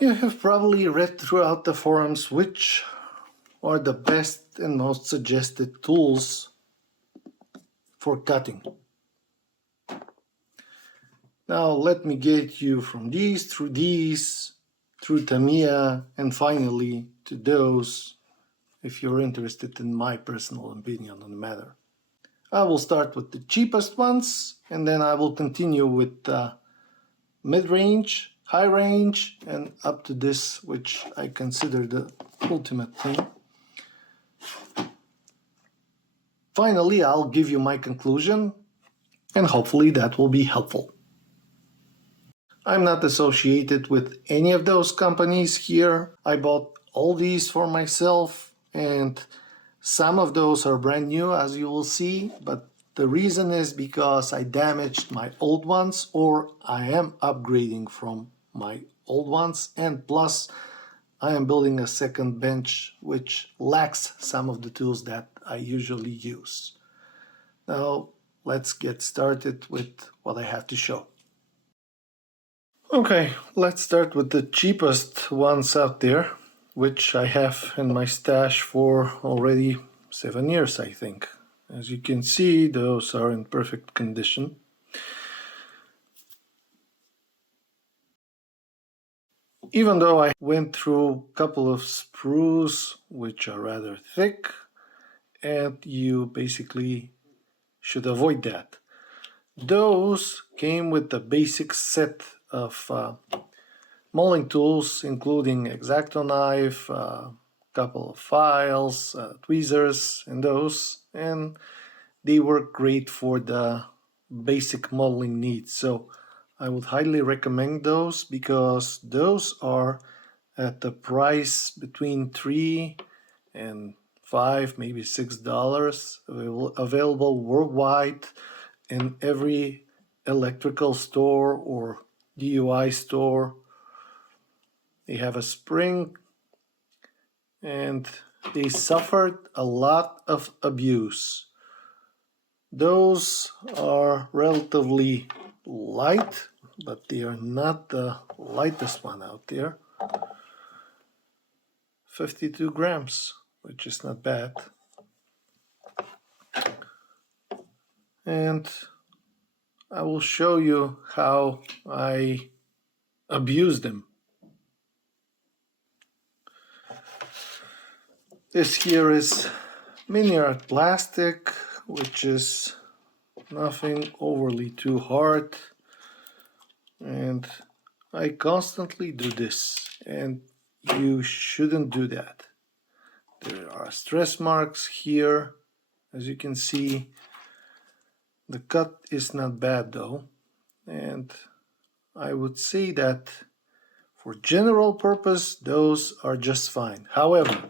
You have probably read throughout the forums which are the best and most suggested tools for cutting. Now let me get you from these, through Tamiya, and finally to those if you're interested in my personal opinion on the matter. I will start with the cheapest ones, and then I will continue with mid-range, high range, and up to this, which I consider the ultimate thing. Finally, I'll give you my conclusion, and hopefully that will be helpful. I'm not associated with any of those companies here. I bought all these for myself, and some of those are brand new, as you will see, but the reason is because I damaged my old ones, or I am upgrading from my old ones, and plus I am building a second bench which lacks some of the tools that I usually use. Now let's get started with what I have to show. Okay, let's start with the cheapest ones out there, which I have in my stash for already 7 years, I think. As you can see, those are in perfect condition. Even though I went through a couple of sprues, which are rather thick, and you basically should avoid that. Those came with the basic set of molding tools, including X-Acto knife, a couple of files, tweezers, and those, and they work great for the basic modeling needs. So I would highly recommend those, because those are at the price between $3 and $5, maybe $6, available worldwide in every electrical store or DIY store. They have a spring, and they suffered a lot of abuse. Those are relatively light, but they are not the lightest one out there. 52 grams, which is not bad. And I will show you how I abuse them. This here is mini art plastic, which is nothing overly too hard, and I constantly do this, and you shouldn't do that. There are stress marks here, as you can see. The cut is not bad though, and I would say that for general purpose those are just fine. However,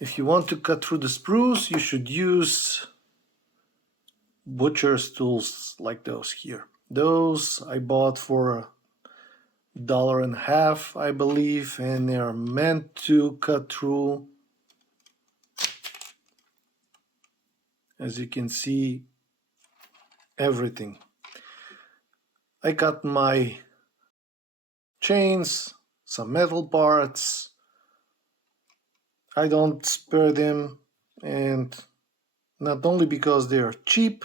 if you want to cut through the sprues, you should use butcher's tools like those here. Those I bought for $1.50, I believe, and they are meant to cut through, as you can see, everything. I cut my chains, some metal parts. I don't spare them, and not only because they are cheap,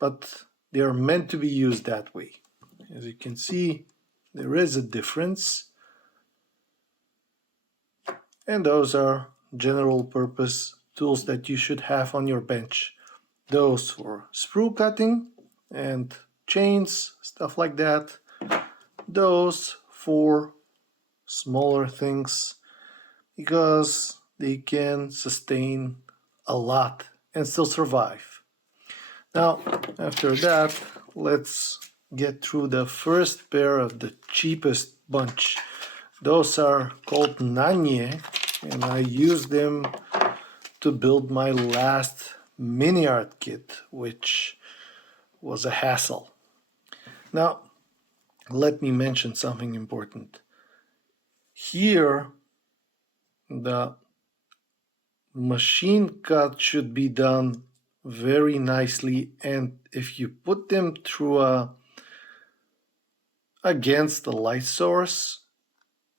but they are meant to be used that way. As you can see, there is a difference, and those are general purpose tools that you should have on your bench. Those for sprue cutting and chains, stuff like that. Those for smaller things, because they can sustain a lot and still survive. Now, after that, let's get through the first pair of the cheapest bunch. Those are called Nanye, and I use them to build my last mini art kit, which was a hassle. Now, let me mention something important. Here, the machine cut should be done very nicely, and if you put them through against the light source,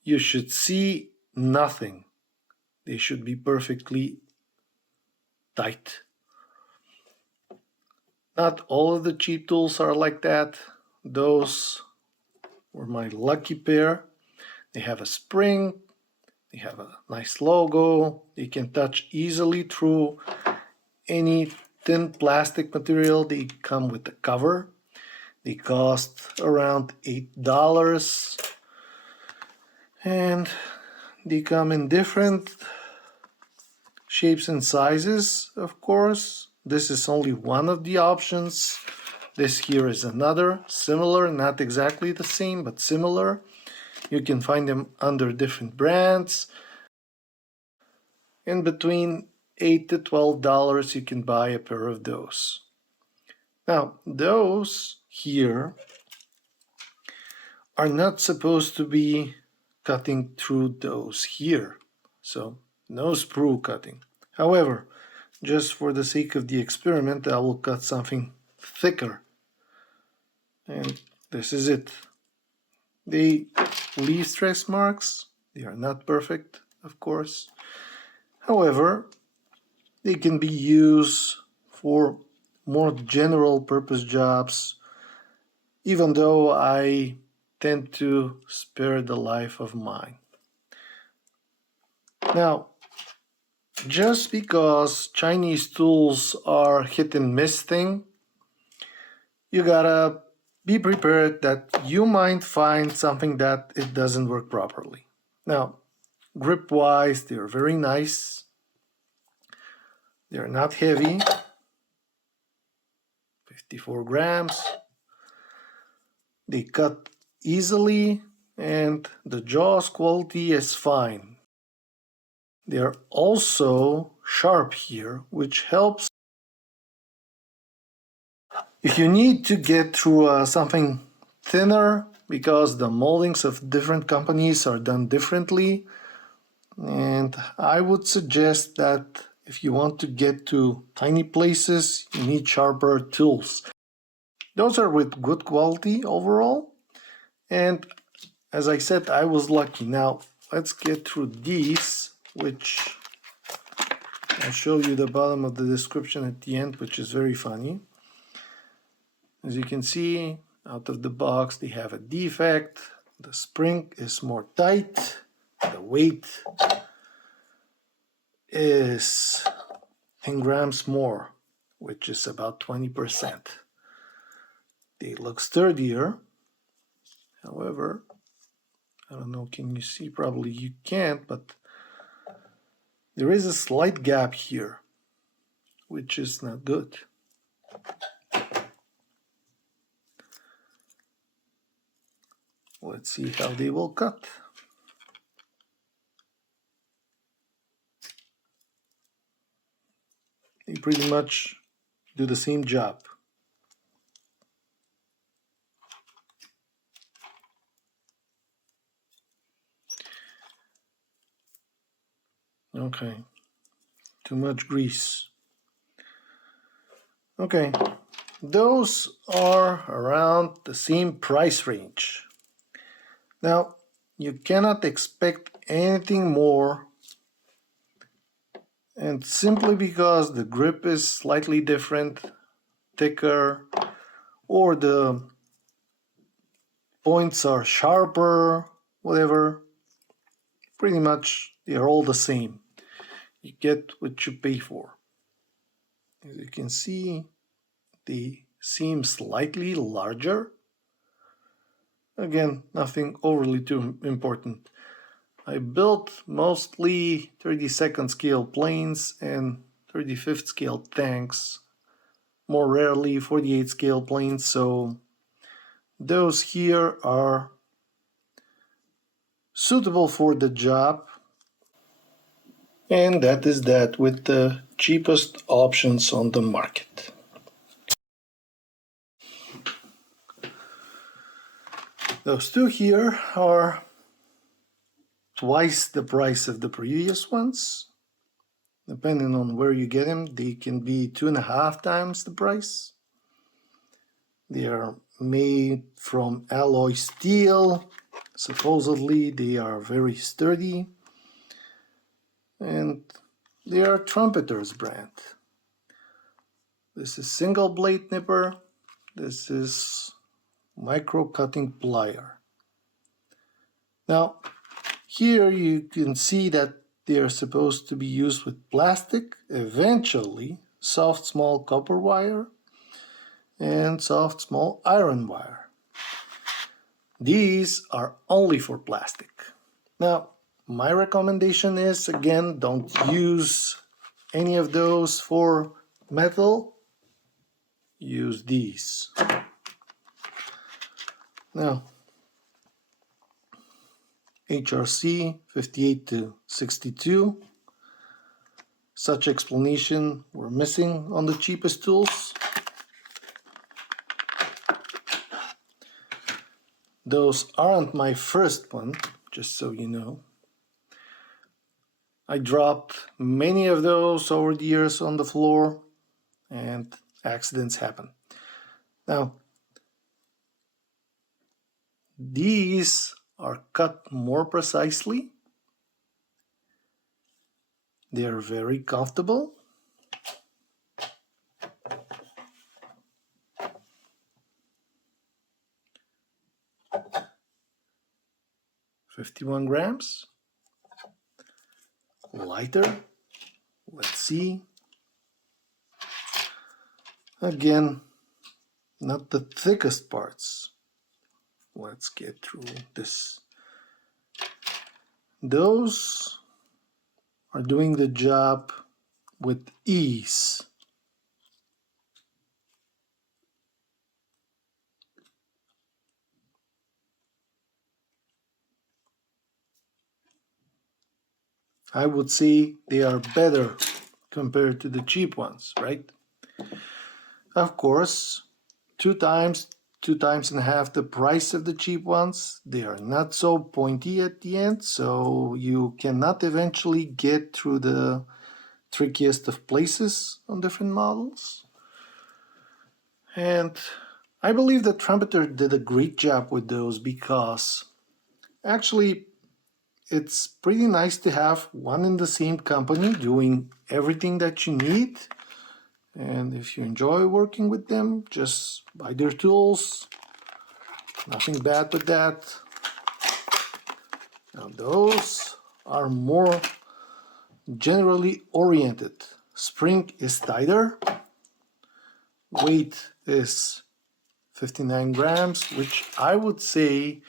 you should see nothing. They should be perfectly tight. Not all of the cheap tools are like that. Those were my lucky pair. They have a spring, they have a nice logo, they can touch easily through any thin plastic material. They come with a cover. They cost around $8 and they come in different shapes and sizes, of course. This is only one of the options. This here is another, similar, not exactly the same, but similar. You can find them under different brands. In between $8 to $12 you can buy a pair of those. Now, those here are not supposed to be cutting through those here. So, no sprue cutting. However, just for the sake of the experiment, I will cut something thicker. And this is it. They leave stress marks. They are not perfect, of course. However, they can be used for more general purpose jobs, even though I tend to spare the life of mine. Now, just because Chinese tools are hit and miss thing, you gotta be prepared that you might find something that it doesn't work properly. Now, grip wise, they're very nice. They're not heavy, 54 grams. They cut easily and the jaws quality is fine. They're also sharp here, which helps if you need to get through something thinner, because the moldings of different companies are done differently. And I would suggest that if you want to get to tiny places, you need sharper tools. Those are with good quality overall. And as I said, I was lucky. Now, let's get through these, which I'll show you the bottom of the description at the end, which is very funny. As you can see, out of the box, they have a defect. The spring is more tight. The weight is 10 grams more, which is about 20%. They look sturdier. However, I don't know, can you see? Probably you can't, but there is a slight gap here, which is not good. Let's see how they will cut. They pretty much do the same job. Okay, too much grease. Okay, those are around the same price range. Now, you cannot expect anything more, and simply because the grip is slightly different, thicker, or the points are sharper, whatever, pretty much they are all the same. You get what you pay for. As you can see, they seem slightly larger. Again, nothing overly too important. I built mostly 32nd scale planes and 35th scale tanks, more rarely 48 scale planes, so those here are suitable for the job. And that is that with the cheapest options on the market. Those two here are twice the price of the previous ones. Depending on where you get them, they can be 2.5 times the price. They are made from alloy steel, Supposedly they are very sturdy, and they are Trumpeter's brand. This is single blade nipper. This is micro cutting plier. Now here you can see that they are supposed to be used with plastic, eventually soft small copper wire, and soft small iron wire. These are only for plastic. Now, my recommendation is, again, don't use any of those for metal. Use these. Now, HRC 58 to 62. Such explanation were missing on the cheapest tools. Those aren't my first one, just so you know. I dropped many of those over the years on the floor, and accidents happen. Now, these are cut more precisely. They are very comfortable. $51 grams. Lighter. Let's see. Again, not the thickest parts. Let's get through this. Those are doing the job with ease. I would say they are better compared to the cheap ones, right? Of course, two times and a half the price of the cheap ones. They are not so pointy at the end, so you cannot eventually get through the trickiest of places on different models. And I believe that Trumpeter did a great job with those, because actually it's pretty nice to have one in the same company doing everything that you need. And if you enjoy working with them, just buy their tools. Nothing bad with that. Now those are more generally oriented. Spring is tighter. Weight is 59 grams, which I would say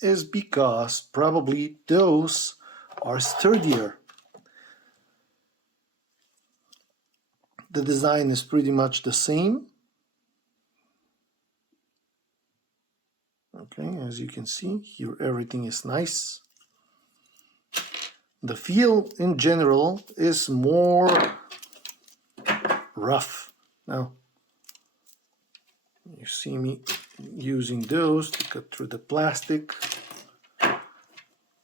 is because probably those are sturdier. The design is pretty much the same. Okay, as you can see, here everything is nice. The feel in general is more rough. Now, you see me using those to cut through the plastic.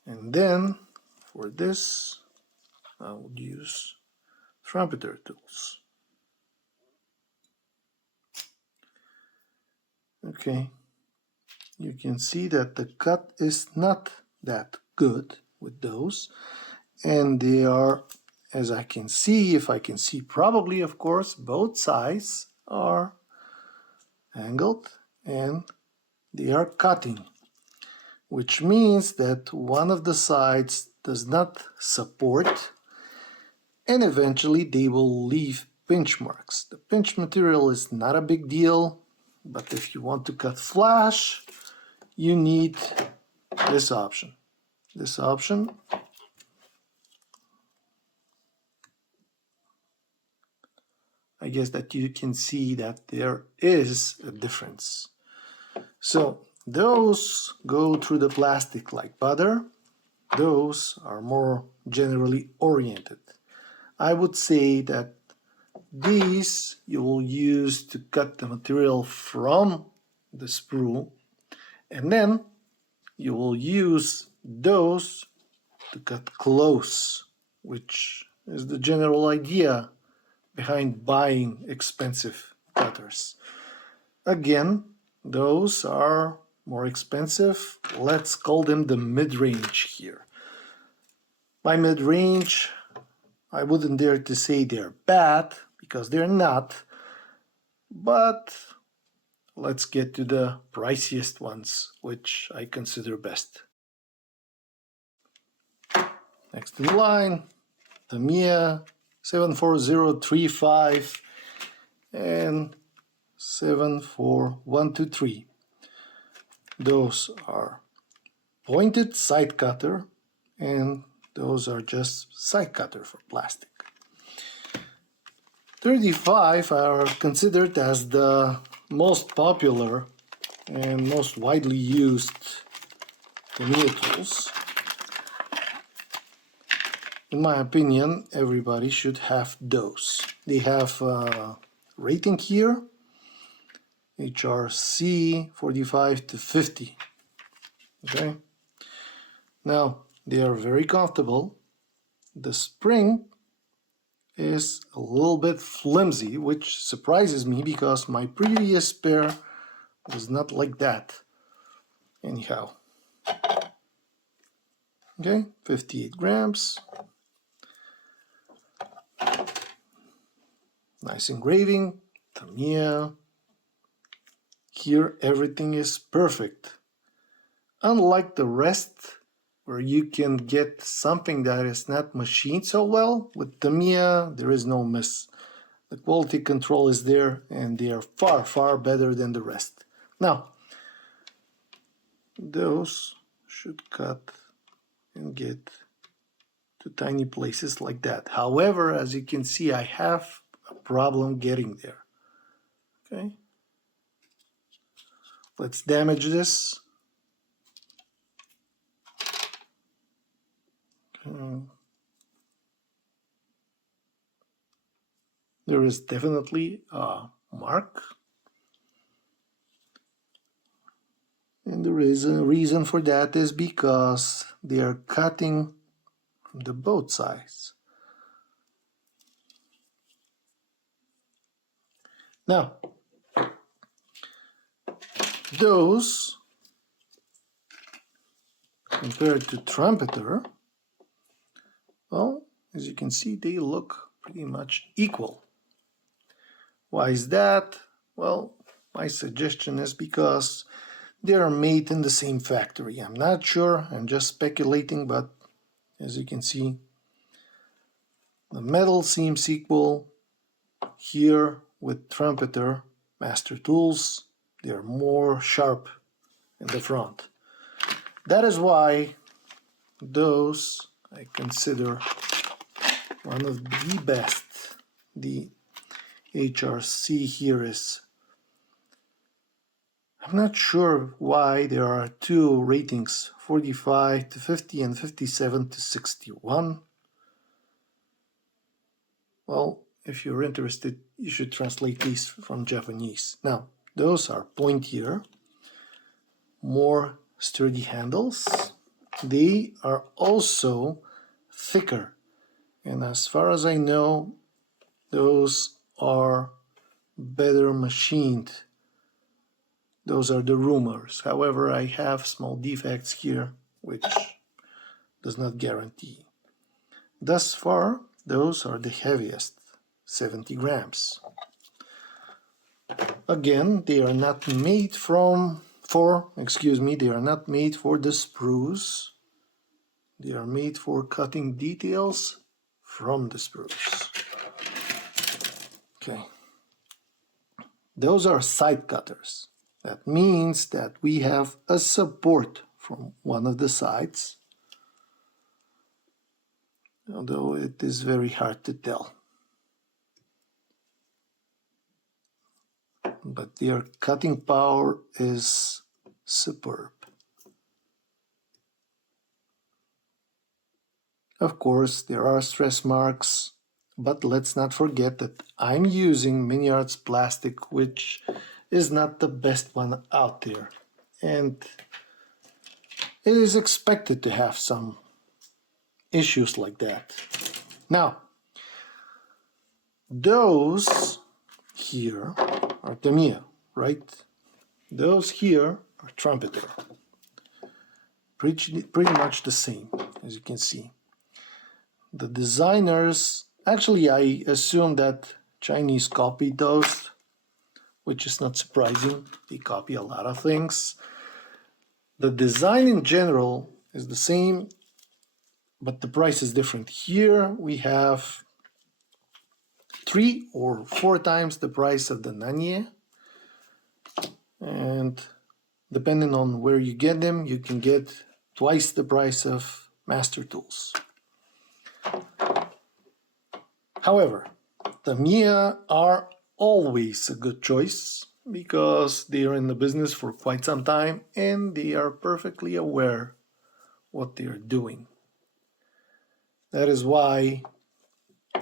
And then, for this, I would use Trumpeter tools. Okay, you can see that the cut is not that good with those, and they are, as I can see, if I can see probably, of course, both sides are angled and they are cutting, which means that one of the sides does not support, and eventually they will leave pinch marks. The pinch material is not a big deal, but if you want to cut flash, you need this option. This option I guess that you can see that there is a difference. So those go through the plastic like butter. Those are more generally oriented. I would say that these you will use to cut the material from the sprue, and then you will use those to cut close, which is the general idea behind buying expensive cutters. Again, those are more expensive. Let's call them the mid-range here. By mid-range, I wouldn't dare to say they're bad, because they're not, but let's get to the priciest ones, which I consider best. Next in line, Tamiya 74035 and 74123. Those are pointed side cutter, and those are just side cutter for plastic. 35 are considered as the most popular and most widely used Tamiya tools. In my opinion, everybody should have those. They have a rating here, HRC 45 to 50. Okay. Now, they are very comfortable. The spring is a little bit flimsy, which surprises me because my previous pair was not like that. Anyhow. Okay, 58 grams. Nice engraving, Tamiya. Here everything is perfect. Unlike the rest, where you can get something that is not machined so well, with Tamiya there is no miss. The quality control is there, and they are far, far better than the rest. Now, those should cut and get to tiny places like that. However, as you can see, I have a problem getting there. Okay. Let's damage this. There is definitely a mark. And the reason for that is because they are cutting from the both sides. Now, those, compared to trumpeter, well, as you can see, they look pretty much equal. Why is that? Well, my suggestion is because they are made in the same factory. I'm not sure, I'm just speculating, but as you can see, the metal seems equal. Here with trumpeter master tools, they are more sharp in the front. That is why those I consider one of the best. The HRC here is, I'm not sure why there are two ratings, 45 to 50 and 57 to 61. Well, if you're interested, you should translate these from Japanese. Now, those are pointier, more sturdy handles. They are also thicker, and as far as I know, those are better machined. Those are the rumors. However, I have small defects here, which does not guarantee. Thus far, those are the heaviest, 70 grams. Again, they are not made they are not made for the sprues. They are made for cutting details from the sprues. Okay. Those are side cutters. That means that we have a support from one of the sides, although it is very hard to tell. But their cutting power is superb. Of course, there are stress marks, but let's not forget that I'm using Mignard's plastic, which is not the best one out there. And it is expected to have some issues like that. Now, those here are Tamiya, right? Those here or trumpeter. Pretty much the same, as you can see. The designers, actually I assume that Chinese copied those, which is not surprising. They copy a lot of things. The design in general is the same, but the price is different. Here we have 3 or 4 times the price of the Nanye, and depending on where you get them, you can get twice the price of Master Tools. However, Tamiya are always a good choice because they are in the business for quite some time and they are perfectly aware what they are doing. That is why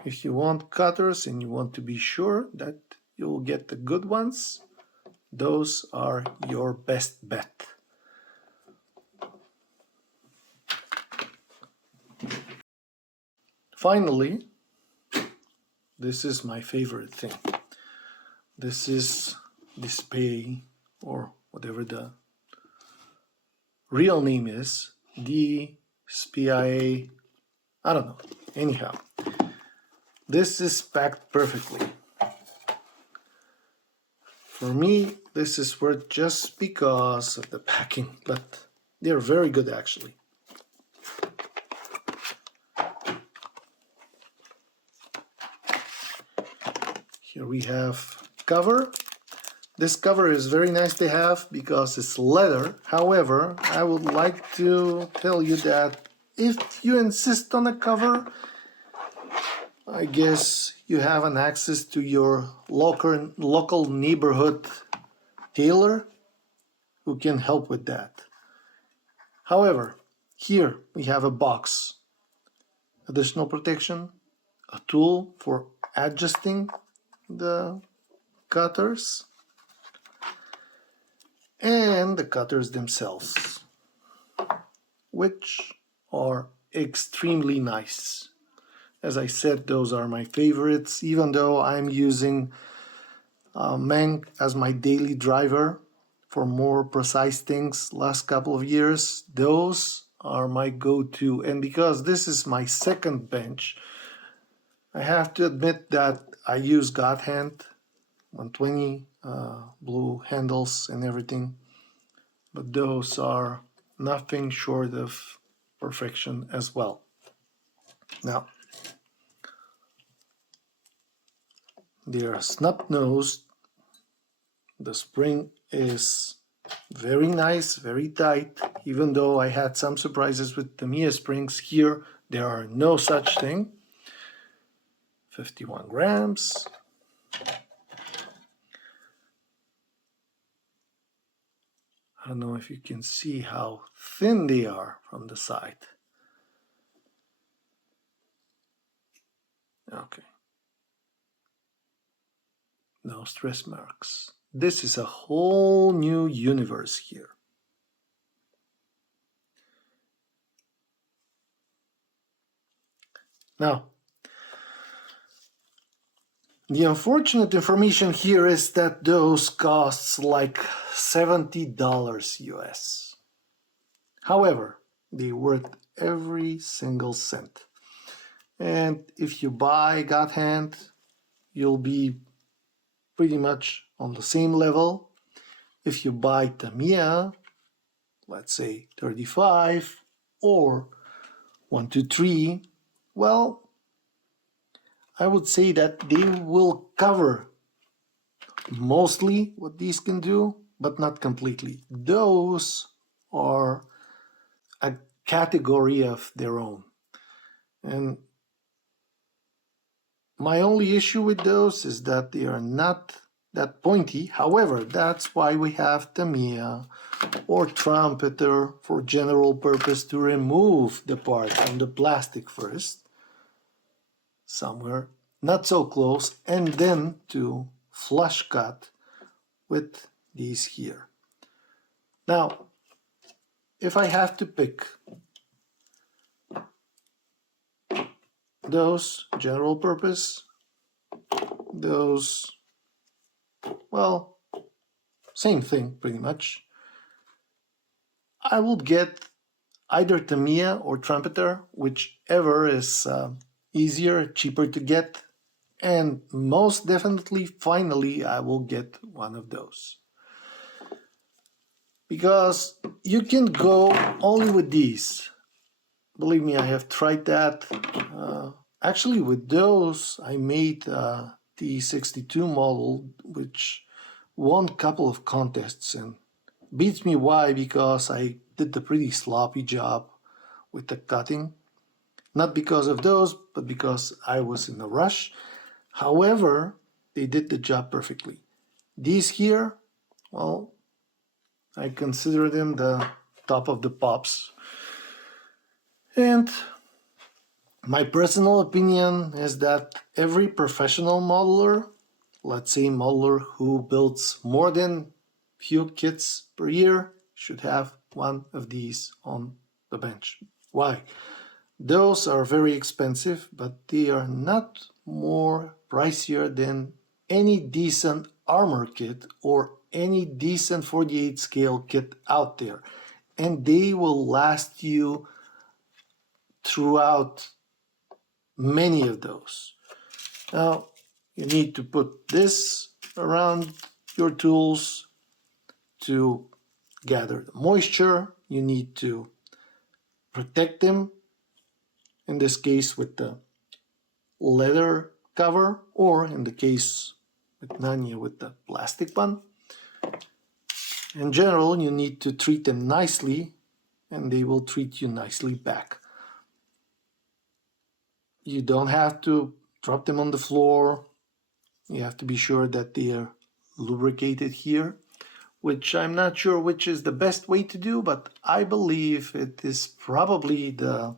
if you want cutters and you want to be sure that you'll get the good ones, those are your best bet. Finally, this is my favorite thing. This is DSPIAE, or whatever the real name is, DSPIAE, I don't know. Anyhow, this is packed perfectly. For me, this is worth just because of the packing, but they're very good actually. Here we have cover. This cover is very nice to have because it's leather. However, I would like to tell you that if you insist on a cover, I guess you have an access to your local neighborhood tailor who can help with that. However, here we have a box, additional protection, a tool for adjusting the cutters, and the cutters themselves, which are extremely nice. As I said, those are my favorites, even though I'm using Meng as my daily driver for more precise things last couple of years. Those are my go-to, and because this is my second bench, I have to admit that I use GodHand 120 blue handles and everything, but those are nothing short of perfection as well. Now, they are snub-nosed. The spring is very nice, very tight. Even though I had some surprises with Tamiya springs, here there are no such thing. 51 grams. I don't know if you can see how thin they are from the side. Okay. No stress marks. This is a whole new universe here. Now, the unfortunate information here is that those costs like $70 US. However, they're worth every single cent. And if you buy GodHand, you'll be pretty much on the same level. If you buy Tamiya, let's say 35 or 123, well, I would say that they will cover mostly what these can do, but not completely. Those are a category of their own. And my only issue with those is that they are not that pointy. However, that's why we have Tamiya or trumpeter for general purpose to remove the part from the plastic first, somewhere not so close, and then to flush cut with these here. Now, if I have to pick those general purpose, those, well, same thing pretty much. I would get either Tamiya or Trumpeter, whichever is easier, cheaper to get, and most definitely, finally, I will get one of those. Because you can go only with these. Believe me, I have tried that. Actually, with those, I made the 62 model, which won a couple of contests and beats me. Why? Because I did a pretty sloppy job with the cutting. Not because of those, but because I was in a rush. However, they did the job perfectly. These here, well, I consider them the top of the pops. And my personal opinion is that every professional modeler, let's say modeler who builds more than few kits per year, should have one of these on the bench. Why? Those are very expensive, but they are not more pricier than any decent armor kit or any decent 48 scale kit out there. And they will last you throughout many of those. Now, you need to put this around your tools to gather the moisture. You need to protect them, in this case with the leather cover, or in the case with Nanye with the plastic one. In general, you need to treat them nicely and they will treat you nicely back. You don't have to drop them on the floor. You have to be sure that they are lubricated here, which I'm not sure which is the best way to do, but I believe it is probably the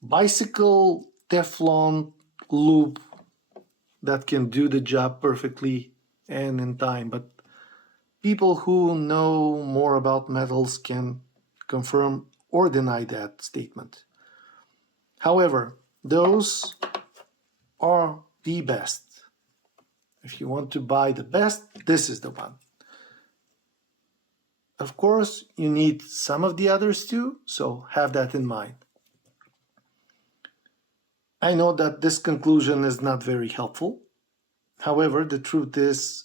bicycle Teflon lube that can do the job perfectly and in time. But people who know more about metals can confirm or deny that statement. However, those are the best. If you want to buy the best, this is the one. Of course, you need some of the others too, so have that in mind. I know that this conclusion is not very helpful. However, the truth is,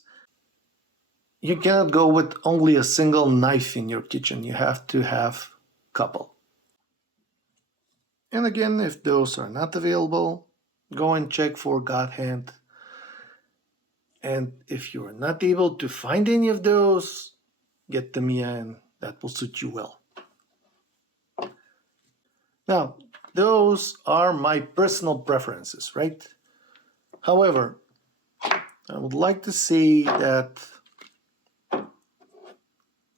you cannot go with only a single knife in your kitchen. You have to have a couple. And again, if those are not available, go and check for GodHand. And if you are not able to find any of those, get Tamiya and that will suit you well. Now, those are my personal preferences, right? However, I would like to say that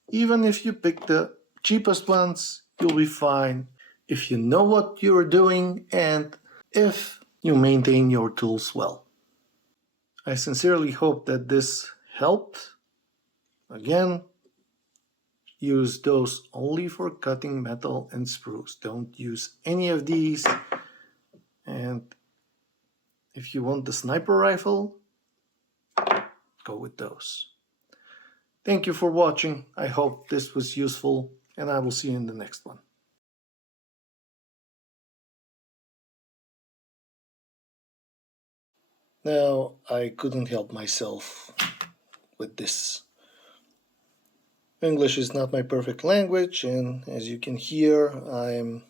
even if you pick the cheapest ones, you'll be fine if you know what you're doing and if you maintain your tools well. I sincerely hope that this helped. Again, use those only for cutting metal and sprues. Don't use any of these. And if you want the sniper rifle, go with those. Thank you for watching. I hope this was useful, and I will see you in the next one. Now, I couldn't help myself with this. English is not my perfect language, and as you can hear, I'm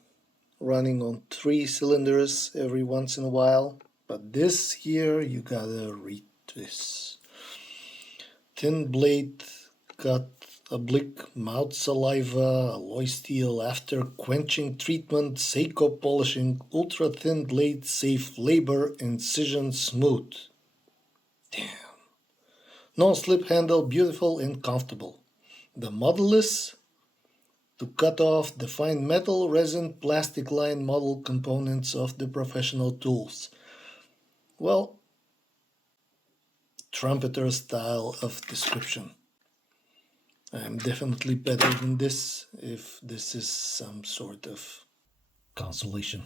running on 3 cylinders every once in a while. But this here, you gotta read this. Thin blade cut oblique mouth saliva, alloy steel after quenching treatment, Seiko polishing, ultra thin blade, safe labor, incision smooth. Damn. No slip handle, beautiful and comfortable. The model is to cut off the fine metal, resin, plastic line model components of the professional tools. Well, trumpeter style of description. I'm definitely better than this, if this is some sort of consolation.